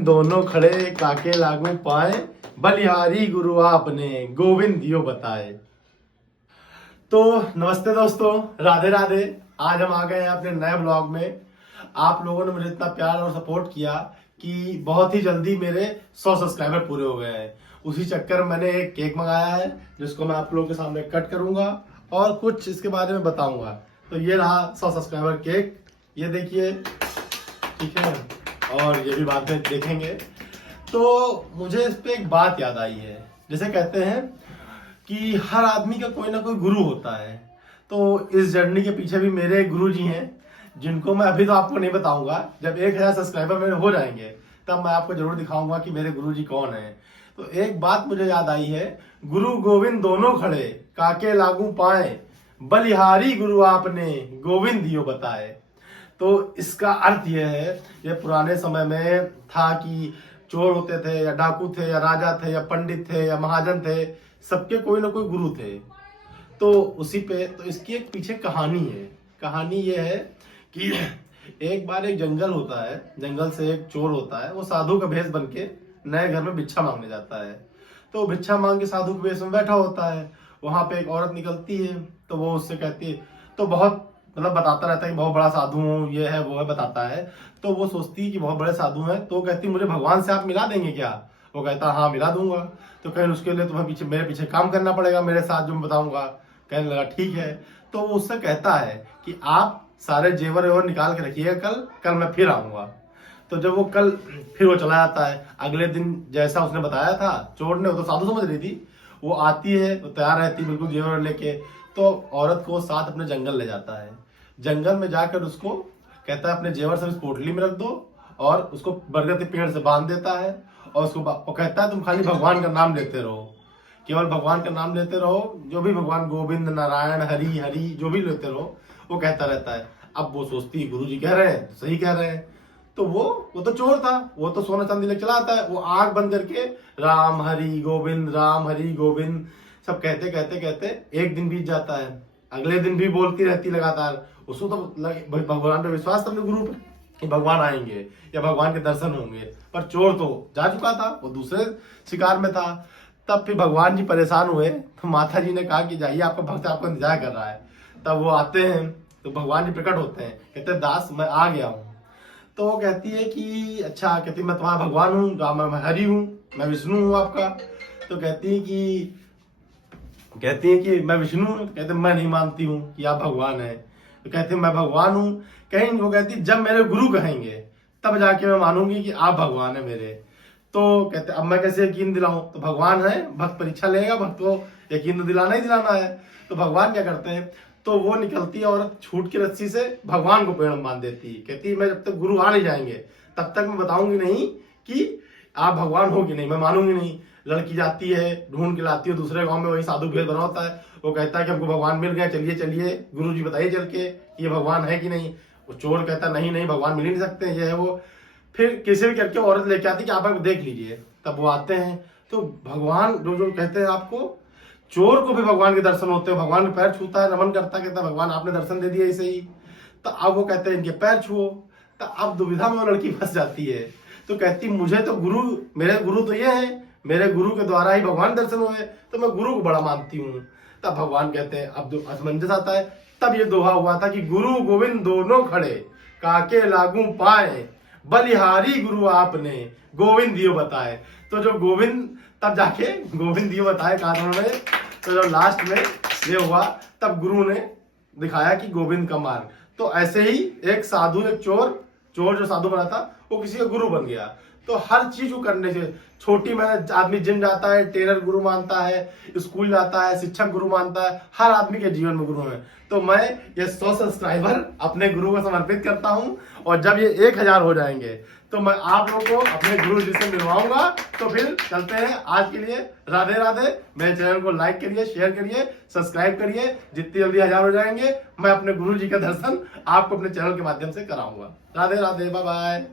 गोविंद दोनों खड़े काके लागू पाए, बलिहारी गुरु आपने गोविंद दियो बताए। तो नमस्ते दोस्तों, राधे राधे। आज हम आ गए हैं अपने नए ब्लॉग में। आप लोगों ने मुझे इतना प्यार और सपोर्ट किया कि बहुत ही जल्दी मेरे 100 सब्सक्राइबर पूरे हो गए हैं। उसी चक्कर में मैंने एक केक मंगाया है जिसको मैं आप लोगों के सामने कट करूंगा और कुछ इसके बारे में बताऊंगा। तो ये रहा 100 सब्सक्राइबर केक, ये देखिए, ठीक है। और ये भी बाद में देखेंगे। तो मुझे इस पे एक बात याद आई है, जैसे कहते हैं कि हर आदमी का कोई ना कोई गुरु होता है। तो इस जर्नी के पीछे भी मेरे गुरु जी हैं, जिनको मैं अभी तो आपको नहीं बताऊंगा। जब 1000 सब्सक्राइबर मेरे हो जाएंगे तब मैं आपको जरूर दिखाऊंगा कि मेरे गुरु जी कौन है। तो एक बात मुझे याद आई है, गुरु गोविंद दोनों खड़े काके लागू पाए, बलिहारी गुरु आपने गोविंद दियो बताए। तो इसका अर्थ यह है, ये पुराने समय में था कि चोर होते थे या डाकू थे या राजा थे या पंडित थे या महाजन थे, सबके कोई ना कोई गुरु थे। तो उसी पे तो इसकी एक पीछे कहानी है। कहानी ये है कि एक बार एक जंगल होता है, जंगल से एक चोर होता है, वो साधु का भेष बन के नए घर में भिक्षा मांगने जाता है। तो भिक्षा मांग के साधु के भेष में बैठा होता है। वहां पे एक औरत निकलती है, तो वो उससे कहती है, तो बहुत बताता रहता है कि बहुत बड़ा साधु हूँ, ये है वो है, बताता है। तो वो सोचती है कि बहुत बड़े साधु हैं, तो कहती मुझे भगवान से आप मिला देंगे क्या? वो कहता हाँ मिला दूंगा। तो कहीं उसके लिए तुम्हें मेरे पीछे काम करना पड़ेगा, मेरे साथ जो मैं बताऊंगा। कहने लगा ठीक है। तो वो उससे कहता है कि आप सारे जेवर वेवर निकाल के रखिएगा, कल मैं फिर आऊंगा। तो जब वो कल फिर वो चला जाता है, अगले दिन जैसा उसने बताया था चोर ने, वो तो साधु समझ रही थी, वो आती है, वो तैयार रहती है बिल्कुल जेवर लेके। तो औरत को साथ अपने जंगल ले जाता है। जंगल में जाकर उसको कहता है अपने जेवर सब इस पोटली में रख दो, और उसको बरगद के पेड़ से बांध देता है। और उसको वो कहता है तुम खाली भगवान का नाम लेते रहो, केवल भगवान का नाम लेते रहो, जो भी भगवान गोविंद नारायण हरि हरि जो भी लेते रहो, वो कहता रहता है। अब वो सोचती है गुरु जी कह रहे हैं, सही कह रहे हैं। तो वो तो चोर था, वो तो सोना चांदी लेके चला आता है। वो आंख बंद करके राम हरि गोविंद सब कहते कहते कहते एक दिन बीत जाता है। अगले दिन भी बोलती रहती लगातार। उसको तो भगवान पे विश्वास था, अपने गुरु पे, कि भगवान आएंगे या भगवान के दर्शन होंगे। पर चोर तो जा चुका था, वो दूसरे शिकार में था। तब फिर भगवान जी परेशान हुए, तो माता जी ने कहा कि जाइए, आपका भक्त आपको इंतजार कर रहा है। तब वो आते हैं, तो भगवान जी प्रकट होते हैं, कहते हैं दास मैं आ गया हूँ। तो वो कहती है कि अच्छा, कहती मैं तुम्हारा भगवान हूँ, मैं हरि हूँ, मैं विष्णु हूँ आपका। तो कहती है कि मैं विष्णु हूँ। कहते मैं नहीं मानती हूँ कि आप भगवान हैं। तो कहते मैं भगवान हूँ। कहीं वो कहती जब मेरे गुरु कहेंगे तब जाके मैं मानूंगी कि आप भगवान है मेरे। तो कहते अब मैं कैसे यकीन दिलाऊं? तो भगवान है, भक्त परीक्षा लेगा, भक्त को यकीन तो दिलाना ही दिलाना है। तो भगवान क्या करते हैं, तो वो निकलती है और छूट की रस्सी से भगवान को पेड़ में बांध देती है। कहती है मैं जब तक गुरु आ नहीं जाएंगे तब तक मैं बताऊंगी नहीं कि आप भगवान हो कि नहीं, मैं मानूंगी नहीं। लड़की जाती है, ढूंढ के लाती है दूसरे गांव में, वही साधु भेद बना होता है। वो कहता है कि हमको भगवान मिल गया, चलिए चलिए गुरु जी बताइए चल के ये भगवान है कि नहीं। वो चोर कहता नहीं नहीं, भगवान मिल ही नहीं सकते, ये है वो। फिर किसी भी करके औरत लेके आती कि आप देख लीजिए। तब वो आते हैं, तो भगवान जो कहते हैं आपको, चोर को भी भगवान के दर्शन होते हैं। भगवान के पैर छूता है, नमन करता है, कहता है भगवान आपने दर्शन दे दिया ऐसे ही। तो अब वो कहते हैं इनके पैर छुओ। तो अब दुविधा में वो लड़की फंस जाती है। तो कहती मुझे तो मेरे गुरु तो ये है, मेरे गुरु के द्वारा ही भगवान दर्शन हुए, तो मैं गुरु को बड़ा मानती हूँ। तब भगवान कहते हैं, अब असमंजस आता है। तब ये दोहा हुआ था कि गुरु गोविंद दोनों खड़े काके लागू पाए, बलिहारी गुरु आपने गोविंद दियो बताए। तो जो गोविंद, तब जाके गोविंद दियो बताए कहा उन्होंने। तो जब लास्ट में ये हुआ तब गुरु ने दिखाया कि गोविंद का मार्ग। तो ऐसे ही एक साधु, एक चोर जो साधु बना था, वो किसी का गुरु बन गया। तो हर चीज को करने से, छोटी मेहनत, आदमी जिम जाता है, ट्रेनर गुरु मानता है, स्कूल जाता है, शिक्षक गुरु मानता है, हर आदमी के जीवन में गुरु है। तो मैं ये 100 सब्सक्राइबर अपने गुरु को समर्पित करता हूं। और जब ये 1000 हो जाएंगे तो मैं आप लोगों को अपने गुरु जी से मिलवाऊंगा। तो फिर चलते हैं, आज के लिए राधे राधे। मेरे चैनल को लाइक करिए, शेयर करिए, सब्सक्राइब करिए। जितनी जल्दी 1000 हो जाएंगे मैं अपने गुरु जी का दर्शन आपको अपने चैनल के माध्यम से कराऊंगा। Radhe Radhe, bye bye.